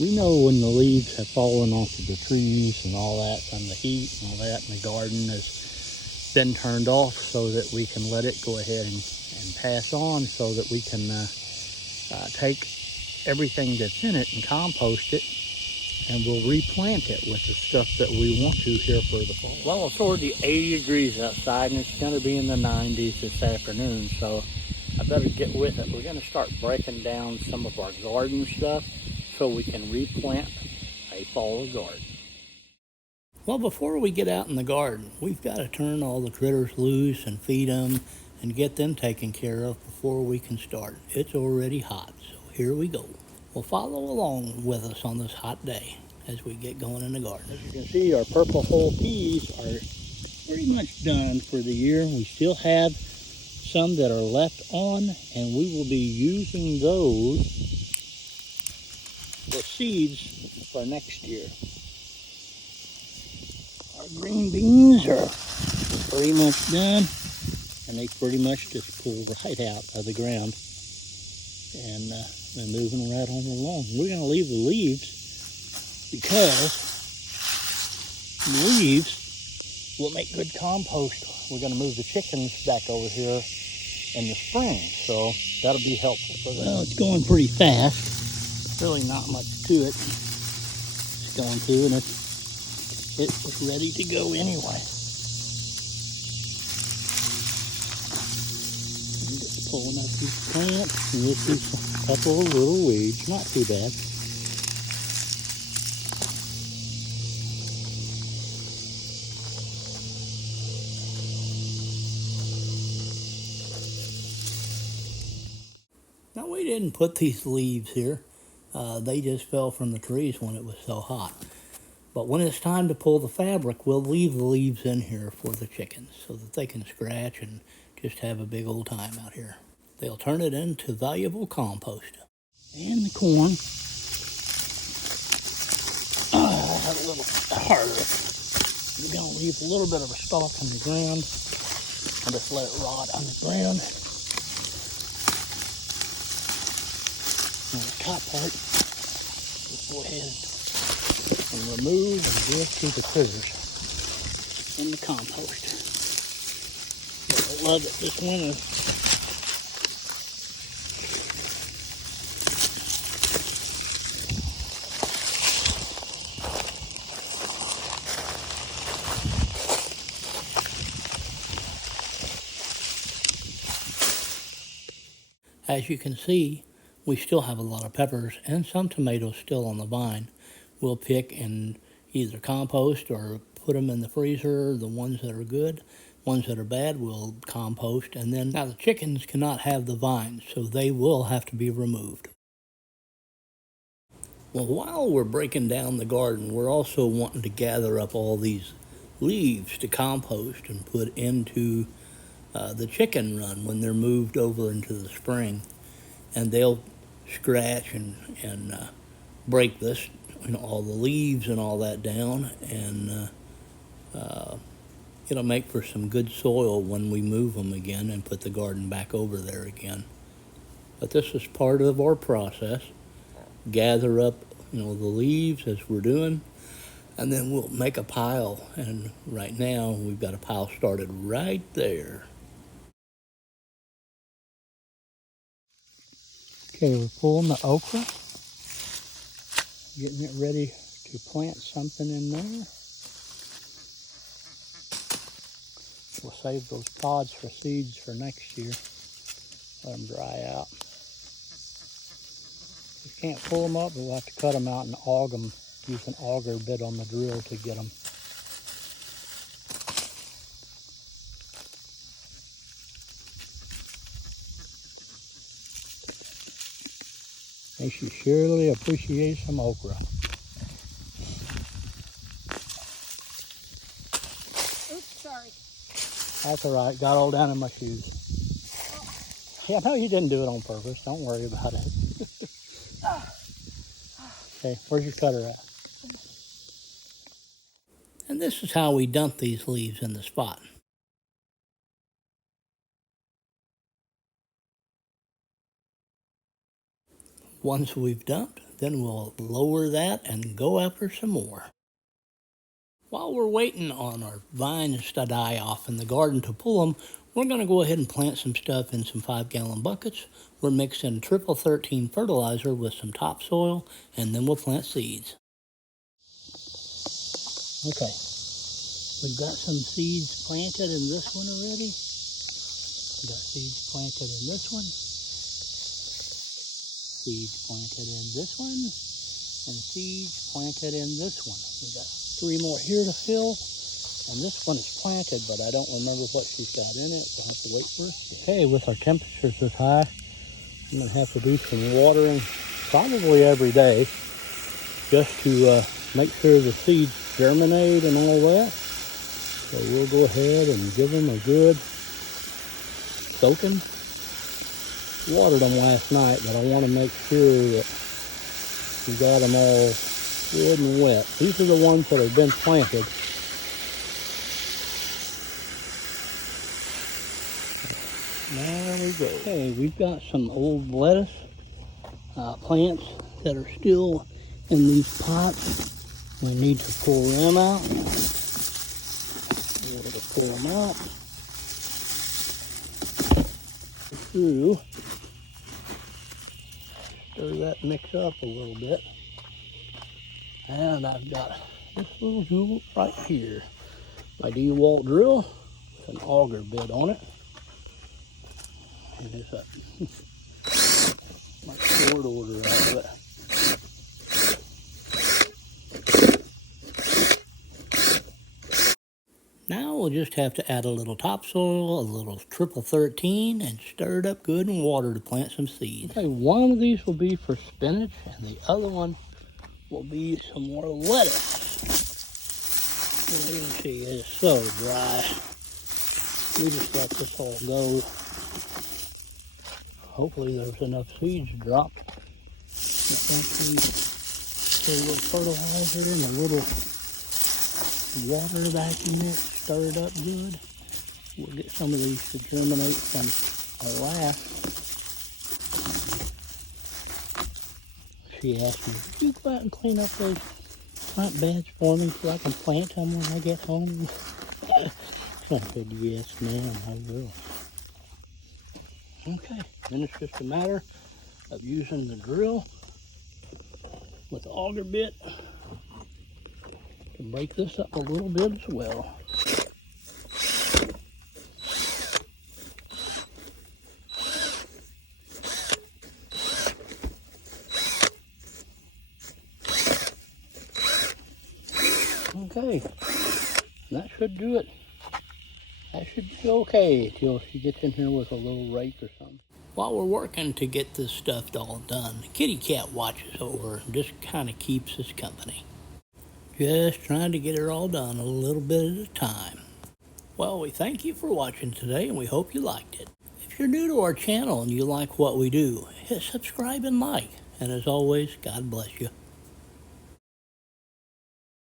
We know when the leaves have fallen onto the trees and all that from the heat and all that, and the garden has been turned off so that we can let it go ahead and pass on, so that we can take everything that's in it and compost it, and we'll replant it with the stuff that we want to here for the fall. Well, it's already 80 degrees outside, and it's going to be in the 90s this afternoon, so I better get with it. We're going to start breaking down some of our garden stuff so we can replant a fall garden. Well, before we get out in the garden, we've got to turn all the critters loose and feed them and get them taken care of before we can start. It's already hot, so here we go. Well, follow along with us on this hot day as we get going in the garden. As you can see, our purple whole peas are pretty much done for the year. We still have some that are left on, and we will be using those for seeds for next year. Our green beans are pretty much done, and they pretty much just pull right out of the ground, and they're moving right on along. We're going to leave the leaves because the leaves will make good compost. We're going to move the chickens back over here in the spring, so that'll be helpful for them. Well, it's going pretty fast. Really not much to it. It's going through, and it was ready to go anyway. I'm just pulling up these plants, and you'll see a couple of little weeds. Not too bad. Now, we didn't put these leaves here. They just fell from the trees when it was so hot. But when it's time to pull the fabric, we'll leave the leaves in here for the chickens so that they can scratch and just have a big old time out here. They'll turn it into valuable compost. And the corn. I had a little harder. We're going to leave a little bit of a stalk on the ground and just let it rot on the ground. And the top part, let's go ahead and remove and give to the critters in the compost. But I love it this winter. As you can see, we still have a lot of peppers and some tomatoes still on the vine. We'll pick and either compost or put them in the freezer. The ones that are good, ones that are bad, we'll compost. And then, now the chickens cannot have the vines, so they will have to be removed. Well, while we're breaking down the garden, we're also wanting to gather up all these leaves to compost and put into the chicken run when they're moved over into the spring. And they'll scratch and break this, all the leaves and all that down, and it'll make for some good soil when we move them again and put the garden back over there again. But this is part of our process. Gather up, the leaves as we're doing, and then we'll make a pile. And right now we've got a pile started right there. Okay, we're pulling the okra, getting it ready to plant something in there. We'll save those pods for seeds for next year. Let them dry out. We can't pull them up, but we'll have to cut them out and aug them. Use an auger bit on the drill to get them. And she surely appreciates some okra. Oops, sorry. That's all right. Got all down in my shoes. Yeah, no, you didn't do it on purpose. Don't worry about it. Okay, where's your cutter at? And this is how we dump these leaves in the spot. Once we've dumped, Then we'll lower that and go after some more. While we're waiting on our vines to die off in the garden to pull them, we're going to go ahead and plant some stuff in some 5-gallon buckets. We're mixing triple 13 fertilizer with some topsoil, and then we'll plant seeds. Okay, we've got some seeds planted in this one already. We've got seeds planted in this one. Seeds planted in this one. And seeds planted in this one. We've got 3 more here to fill. And this one is planted, but I don't remember what she's got in it. We'll have to wait for it. Okay, with our temperatures this high, I'm going to have to do some watering probably every day just to make sure the seeds germinate and all that. So we'll go ahead and give them a good soaking. Watered them last night, but I want to make sure that we got them all good and wet. These are the ones that have been planted. There we go. Okay, we've got some old lettuce plants that are still in these pots. We need to pull them out. Be able to pull them out. Through. Stir that mix up a little bit. And I've got this little tool right here. My DeWalt drill with an auger bit on it. And it's a my short order out of it. Now we'll just have to add a little topsoil, a little triple 13, and stir it up good in water to plant some seeds. Okay, one of these will be for spinach, and the other one will be some more lettuce. As you can see, it's so dry. We just let this all go. Hopefully there's enough seeds dropped. Once we put a little fertilizer and a little water back in it, stir it up good, we'll get some of these to germinate from our last. She asked me, "Can you go out and clean up those plant beds for me so I can plant them when I get home?" I said, "Yes, ma'am, I will." Okay, then it's just a matter of using the drill with the auger bit to break this up a little bit as well. Okay, that should do it. That should be okay till she gets in here with a little rake or something. While we're working to get this stuff all done, the kitty cat watches over and just kind of keeps us company. Just trying to get it all done a little bit at a time. Well, we thank you for watching today, and we hope you liked it. If you're new to our channel and you like what we do, hit subscribe and like. And as always, God bless you.